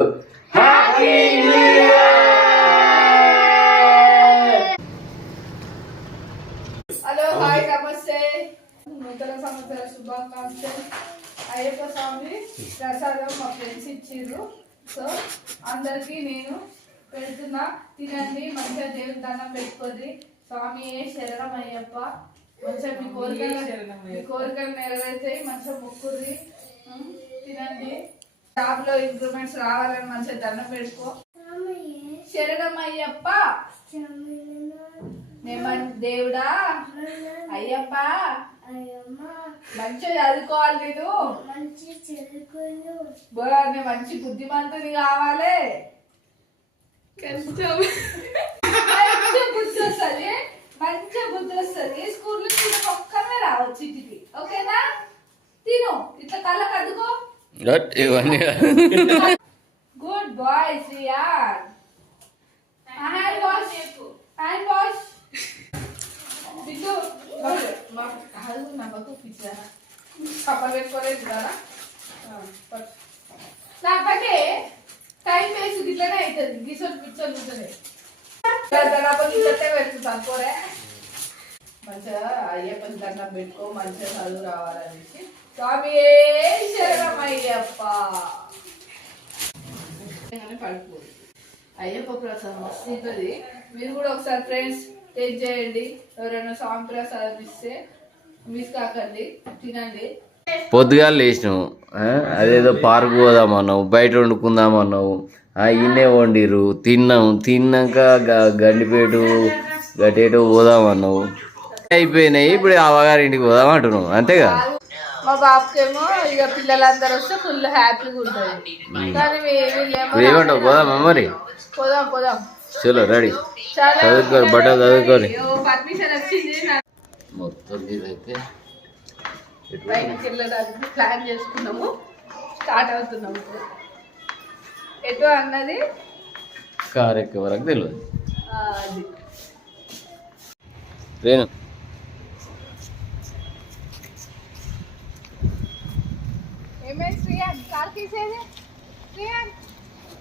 Hello hi నమస్తే నూతన సంవత్సర శుభాకాంక్షలు. అయ్యప్ప స్వామి ప్రసాదం మా ఫ్రెండ్స్ ఇచ్చిర్రు. సో అందరికి నేను పెడుతున్నా, తినండి, మంచిగా దేవుని దండం పెట్టుకోండి. స్వామి శరణం అయ్యప్ప. మంచిగా మీ కోరికలు నెరవేర్తాయి. మంచిగా మొక్కుర్రి, తినండి. జాబ్ లో ఇంప్రూవ్మెంట్స్ రావాలని మంచిగా దండం పెట్టుకో. శరణం అయ్యప్ప. దేవుడా అయ్యప్ప మంచిగా చదువుకోవాలి. నేను మంచి బుద్ధిమంతుని కావాలి. మంచిగా బుద్ధి వస్తుంది. స్కూల్లో తిన ఒక్కనే రావచ్చు ఇంటికి. ఓకేనా? తిను, ఇట్లా కళ్ళకి అద్దుకో. Good boy Shreyan. Hand wash, hand wash. నాకే టైం వేస్ట్ ఇట్లనే అవుతుంది. గిసోడు పిచ్చోడు ఉంటుంది. అనుకోరే మంచిగా అయ్యప్పని దండం పెట్టుకో, మంచిగా చదువు రావాలనేసి. స్వామి శరణం అయ్యప్ప. పడుకో. అయ్యప్ప ప్రసాదం వస్తుంది. మీరు కూడా ఒకసారి ఫ్రెండ్స్ టేస్ట్ చేయండి. ఎవరైనా స్వామి ప్రసాదం ఇస్తే మిస్ కాకండి, తినండి. పొద్దుగా లేచినావు, అదేదో పార్క్ పోదామన్నావు, బయట వండుకుందామన్నావు, ఇన్నే వండిరు, తిన్నాక గండిపేటు గట్టేటో పోదామన్నావు. అయిపోయినాయి. ఇప్పుడు అవ్వగారింటికి పోదామంటున్నావు, అంతేగా? మా బాబుకేమో ఇక పిల్లలందరూ వస్తే ఫుల్ హ్యాపీగా ఉంటుంది. కానీ ఏమంటావు? పోదామా మరి? పోదాం. చలో రెడీ. చదువుకోరు, బట్టలు చదువుకోరు. పర్మిషన్ వచ్చింది. మొత్తం ఇదైతే బయటకి వెళ్ళడానికి ప్లాన్ చేసుకున్నాము. స్టార్ట్ అవుతున్నాము. ఎటు అన్నది కారు ఎక్కే వరకు తెలియదు. అది రేణు ఏమైంది శ్రీయాన్? కార్ తీసేది. శ్రీయాన్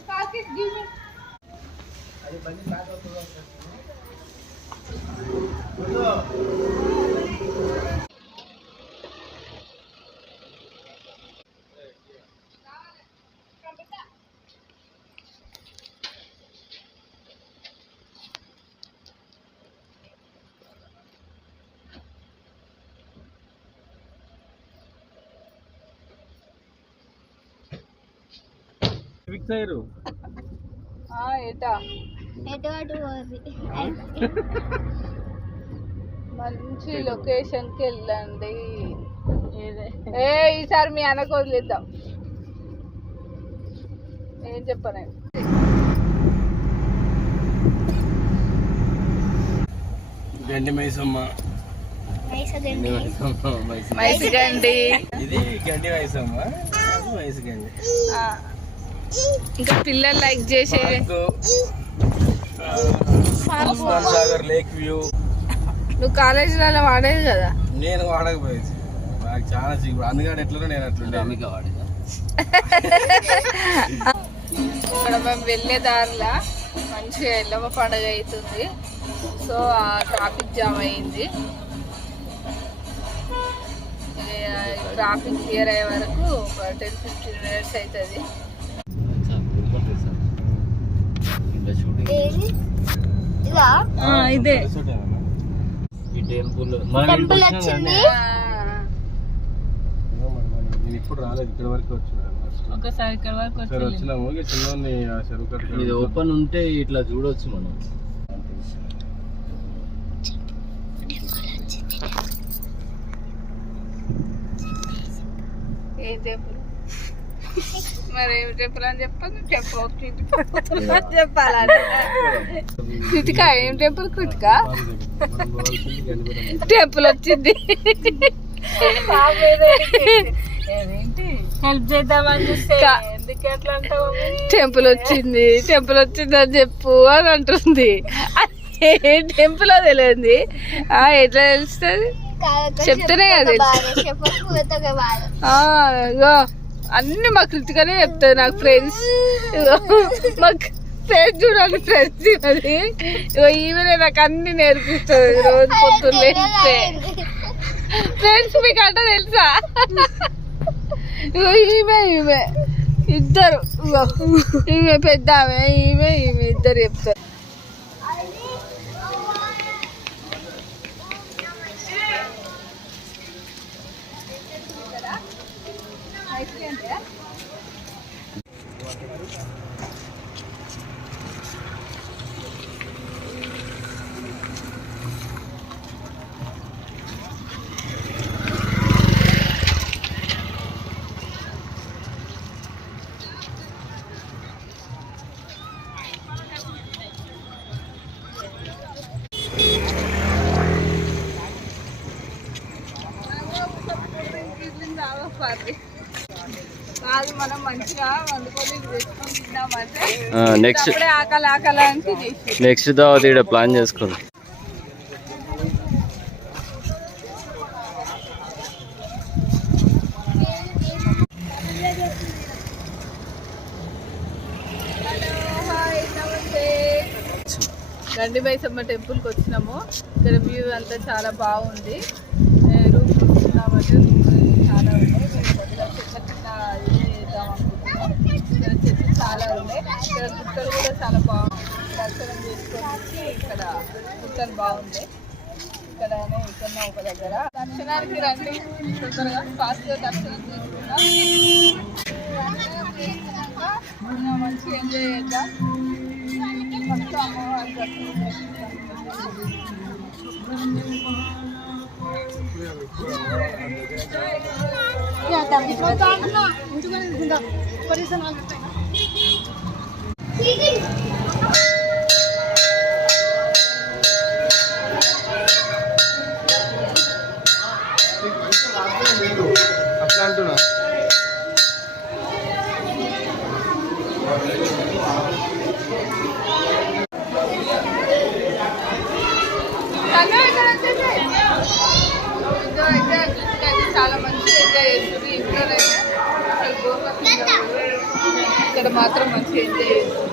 కార్ తీసి గివ్ మీ. మంచి లొకేషన్ కి వెళ్ళండి. ఈసారి మీ అన్నకు వదిలేద్దాం. ఏం చెప్పను. గండి మైసమ్మ, మైసిగండి. ఇది గండి మైసమ్మ, మైసిగండి. ఇంకా పిల్లలు లైక్ చేసే సాగర్ లేక్ వ్యూ. నువ్వు కాలేజీలో వాడేది కదా? నేను వాడకపోయేది, నాకు చాలా అందుకని ఎట్లా నేను అట్లుండే. ఇక్కడ మేము వెళ్ళే దారిలో మంచిగా ఎల్లమ్మ పండుగ అవుతుంది. సో ఆ ట్రాఫిక్ జామ్ అయింది. ట్రాఫిక్ క్లియర్ అయ్యే వరకు 10-15 minutes అవుతుంది. ఇదే టెంపుల్ వచ్చింది. నేను ఇప్పుడు రాలేదు, ఇక్కడ వరకు వచ్చిన. ఒకసారి ఇక్కడ వరకు వచ్చినాము. చిన్నోని ఇది ఓపెన్ ఉంటే ఇట్లా చూడొచ్చు మనం. ఏం టెంపుల్ మరి? ఏం టెంపుల్ అని చెప్పాలి. చెప్పాలని కృతిక. ఏం టెంపుల్ కృతిక? టెంపుల్ వచ్చింది. హెల్ప్ చేద్దామని చూస్తే టెంపుల్ వచ్చింది అని చెప్పు అని అంటుంది. ఏ టెంపుల్ తెలియదు. ఎట్లా తెలుస్తుంది? చెప్తేనే కదా. అన్ని మా కృతికనే చెప్తుంది నాకు ఫ్రెండ్స్. మాకు ఫ్రెండ్స్ చూడండి, ఫ్రెండ్స్ అది ఈమెనే నాకు అన్ని నేర్పిస్తుంది రోజు పొద్దున్న లేస్తే. ఫ్రెండ్స్ మీకు అంట తెలుసా? ఈమె ఇద్దరు, ఈమె పెద్ద ఆమె, ఈమె ఇద్దరు చెప్తారు. అది మనం మంచిగా వండుకొని తెచ్చుకొని తిన్నామంటే ఆకలి ఆకలి అంటే నెక్స్ట్ దావత్ ఇక్కడ ప్లాన్ చేసుకోండి. గండి మైసమ్మ టెంపుల్కి వచ్చినాము. ఇక్కడ వ్యూ అంతా చాలా బాగుంది. రూమ్ చూస్తున్నామంటే చాలా ఉన్నాయి. ఇక్కడ చెట్లు చాలా ఉన్నాయి. ఇక్కడ గుట్టలు కూడా చాలా బాగుంది. దర్శనం చేసుకోవడానికి ఇక్కడ గుట్టలు బాగుంది. ఇక్కడనే ఇక్కడ ఒక దగ్గర దర్శనానికి రండి, తొందరగా ఫాస్ట్గా దర్శనం చేసుకుందాం. మంచిగా ఎంజాయ్ చేద్దాం. ఫస్ట్ అమ్మవారి దర్శనం అట్లా అంటున్నా. చాలా మంచిగా ఎంజాయ్ చేస్తుంది. ఇంట్లోనైతే ఇక్కడ మాత్రం మంచిగా ఎంజాయ్ చేస్తుంది.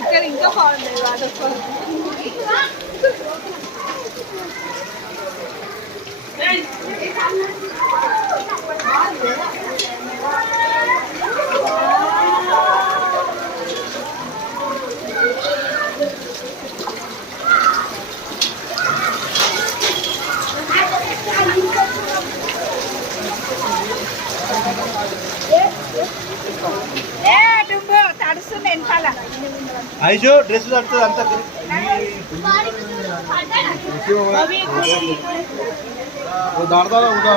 ఇక్కడ ఇంకా బాగుంది వాటర్ ఫాల్. ఐజో డ్రెస్ తడుతుంది అంతా దాడతారా ఉదా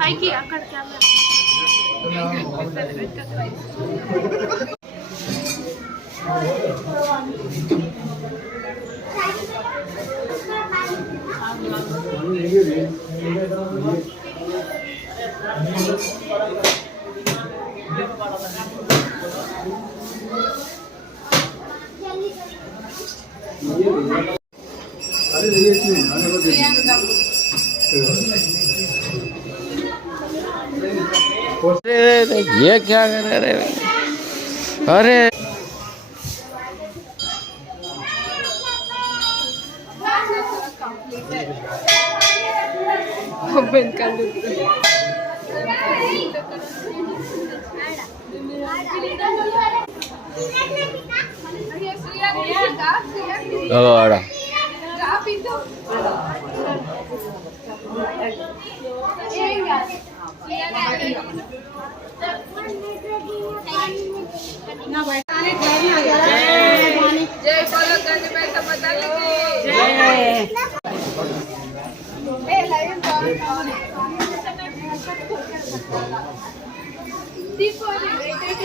పైకి అక్కడ కెమెరా ये क्या कर रहे हैं? अरे आड़ा जय बोलो गंज में तो बदल जय ए लाइन దీపావళి ఏంటంటే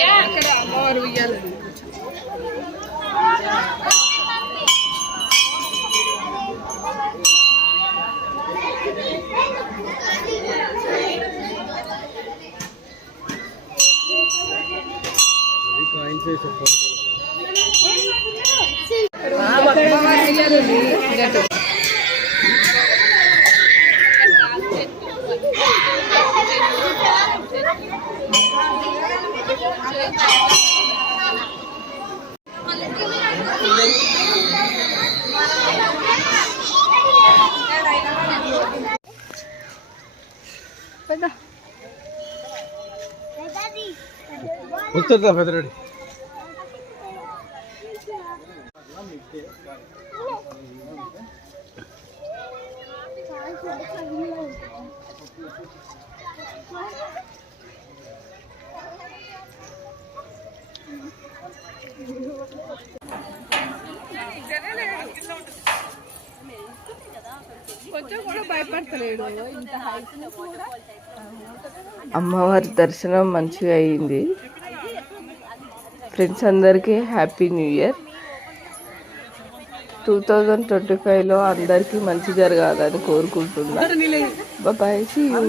యా అక్కడ అమ్మవారు ఉయ్యాలి వస్తుందా పెద్దరెడ్డి అమ్మవారి దర్శనం మంచిగా అయింది. ఫ్రెండ్స్ అందరికీ హ్యాపీ న్యూ ఇయర్. 2025లో అందరికీ మంచి జరగాలని కోరుకుంటున్నా. Bye, see you.